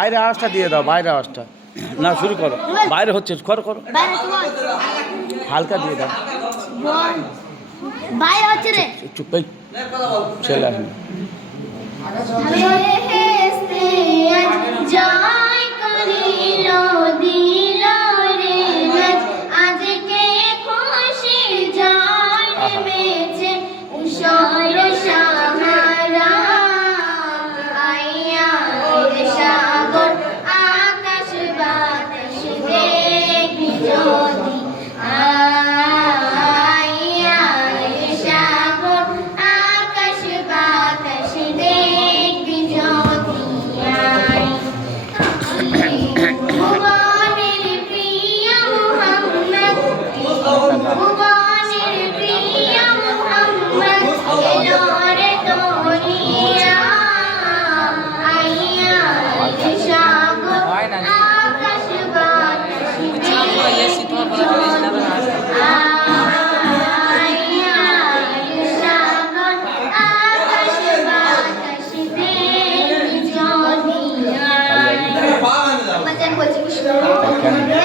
বাইরে আওয়াজটা দিয়ে দাও, বাইরে আওয়াজটা। না শুরু করো, বাইরে হচ্ছে, করো করো, হালকা দিয়ে দাও। বাইরে হচ্ছে রে। চুপ এই ছেলে আসবে। জয় করিল দিল রে আজকে খুশি জয় নেমেছে ঈশ্বর সাহারা আইয়া সাগর আকাশ বাতাস দেখবি যদি আইয়া সাগর আকাশ বাতাস দেখবি যদি ভুবনের প্রিয় মুহাম্মদ ভুবনের প্রিয় মুহাম্মদ এলো রে দুনিয়া আইয়া সাগর আকাশ বাতাস আইয়া সাগর আকাশ বাতাস দেখবি যদি বাজান বলছি